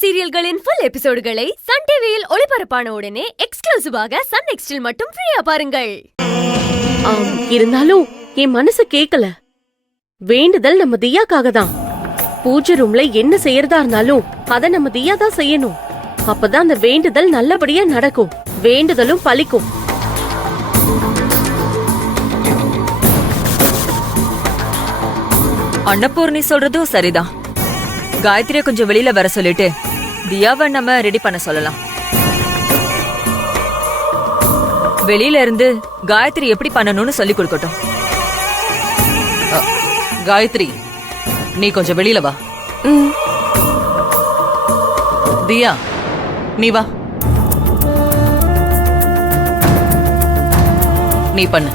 சீரியல்களின் full எபிசோடுகளை Sun டிவியில் ஒளிபரப்பான உடனே எக்ஸ்க்ளூசிவாக சன் நெக்ஸ்டில் மட்டும் ஃப்ரீயா பாருங்கள். இருந்தாலும் என் மனசு கேக்கல. வேண்டுதல் நம்ம தியாக்காக தான். பூஜை ரூம்ல என்ன செய்யறதா இருந்தாலும் அத நம்ம தியா தான் செய்யணும். அப்பதான் அந்த வேண்டுதல் நல்லபடியா நடக்கும், வேண்டுதலும் பலிக்கும். அன்னபூர்ணி சொல்றதும் சரிதான். காயத்ரியை கொஞ்சம் வெளியில வர சொல்லிட்டு தியாவை நம்ம ரெடி பண்ண சொல்லலாம். வெளியில இருந்து காயத்ரி எப்படி பண்ணணும்னு சொல்லி கொடுக்கட்டும். காயத்ரி, நீ கொஞ்சம் வெளியில வா. தியா, நீ வா. நீ பண்ணு.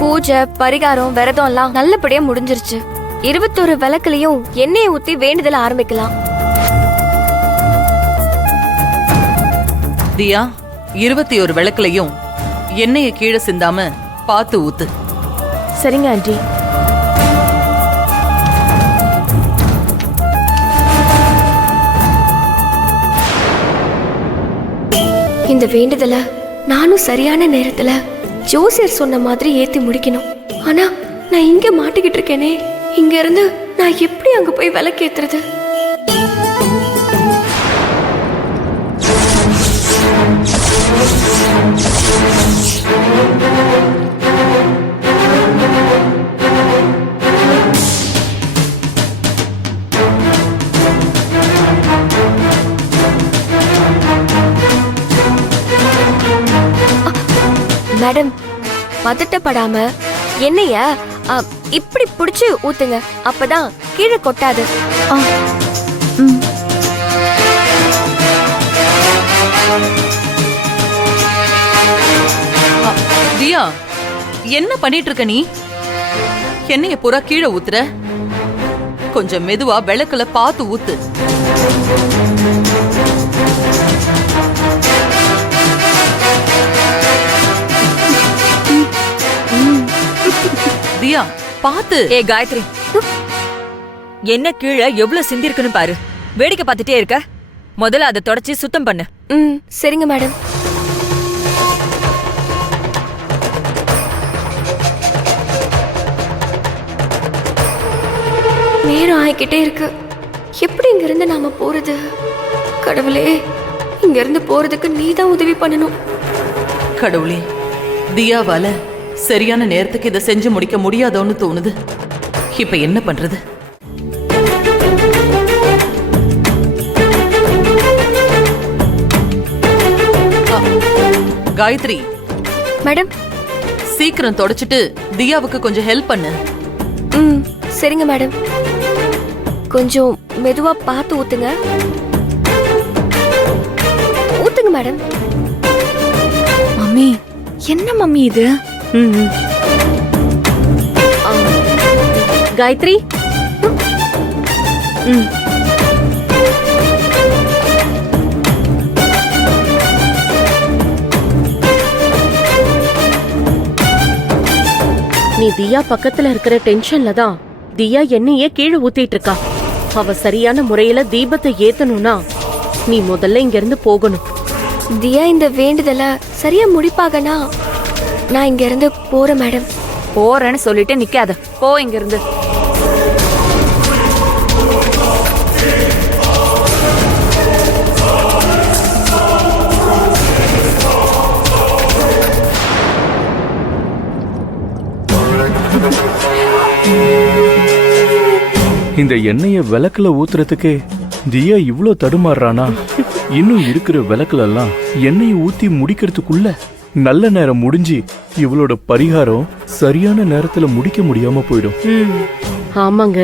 பூஜை, பரிகாரம், விரதம் எல்லாம் நல்லபடியா முடிஞ்சிருச்சு. 21 விளக்குலயும் எண்ணெயை ஊத்தி வேண்டுதல ஆரம்பிக்கலாம். தியா, 21 விளக்குலையும் எண்ணெயை கீழே சிந்தாம பார்த்து ஊத்து. சரிங்க ஆண்டி. இந்த வேண்டுதல நானும் சரியான நேரத்துல ஜோசியர் சொன்ன மாதிரி ஏத்தி முடிக்கணும். ஆனா நான் இங்க மாட்டிக்கிட்டு இருக்கேனே, இங்க இருந்து நான் எப்படி அங்க போய் விளக்கேத்துறது? மேடம், பதட்டப்படாம எண்ணெய இப்படி புடிச்சு ஊத்துங்க, அப்பதான் கீழே கொட்டாது. தியா, என்ன பண்ணிட்டு இருக்க நீ? எண்ணெய பூரா கீழே ஊத்துற. கொஞ்சம் மெதுவா விளக்குல பார்த்து ஊத்து. தியா, பாத்து. காயத்ரி, என்ன கீழே எவ்வளவு சிந்திருக்குன்னு பாரு. வேடிக்கை பார்த்துட்டே இருக்க. முதல்ல அதை தொடச்சி சுத்தம் பண்ணு. சரிங்க மேடம். நேரம் ஆகிக்கிட்டே இருக்கு. எப்படி இங்க இருந்து நாம போறது? கடவுளே, இங்க இருந்து போறதுக்கு நீதான் உதவி பண்ணணும். கடவுளே, தியாவால சரியான நேரத்துக்கு இதை செஞ்சு முடிக்க முடியாதோன்னு தோணுது. இப்ப என்ன பண்றது? காயத்ரி மேடம், சீக்கிரம் தொடச்சிட்டு தியாவுக்கு கொஞ்சம் ஹெல்ப் பண்ணு. சரிங்க மேடம். கொஞ்சம் மெதுவா பார்த்து ஊத்துங்க. ஊத்துங்க மேடம். மம்மி, என்ன மம்மி இது? காயத்ரி, நீ தியா பக்கத்துல இருக்கிற டென்ஷன்ல தான் தியா எண்ணெயே கீழே ஊத்திட்டு இருக்கா. அவ சரியான முறையில தீபத்தை ஏத்தணும்னா நீ முதல்ல இங்க இருந்து போகணும். தியா இந்த வேண்டுதல சரியா முடிப்பாகனா நான் இங்க இருந்து போறேன் மேடம். போறேன்னு சொல்லிட்டு நிக்காத, போ இங்க இருந்து. இந்த எண்ணெய விளக்குல ஊத்துறதுக்கு தியா இவ்ளோ தடுமாறுறானா? இன்னும் இருக்கிற விளக்குல எல்லாம் எண்ணெயை ஊத்தி முடிக்கிறதுக்குள்ள நல்ல நேரம் முடிஞ்சு இவளோட பரிகாரம் சரியான நேரத்துல முடிக்க முடியாம போயிடும். ஆமாங்க,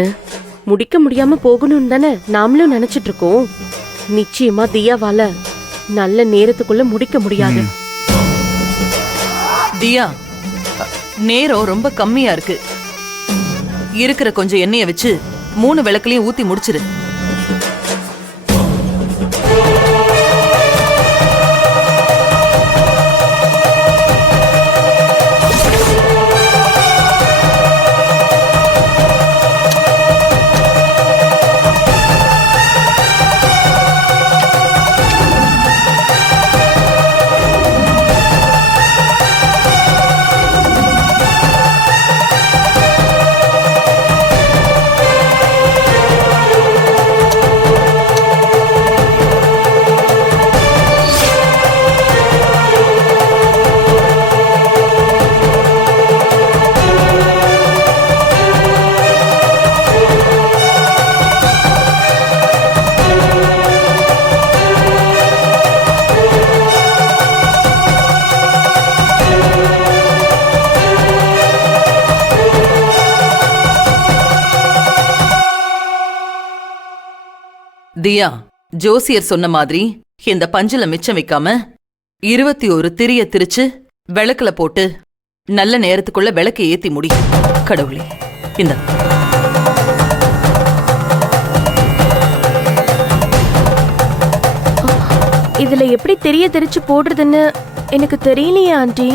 முடிக்க முடியாம போகணும்னு தானே நாமளும் நினைச்சிட்டு இருக்கோம். நிச்சயமா தியாவால நல்ல நேரத்துக்குள்ள முடிக்க முடியாது. தியா, நேரம் ரொம்ப கம்மியா இருக்கு. இருக்கிற கொஞ்சம் எண்ணெயை வச்சு 3 விளக்குலையும் ஊத்தி முடிச்சிரு. தியா, ஜோசியர் சொன்ன மாதிரி இந்த பஞ்சுல மிச்சம் வைக்காம 21 திரிய திரிச்சு விளக்குல போட்டு நல்ல நேரத்துக்குள்ள விளக்கு ஏத்தி முடி. கடவுளே, இந்த இதுல எப்படி தெரிய தெரிச்சு போடுறதுன்னு எனக்கு தெரியலையே ஆண்டி.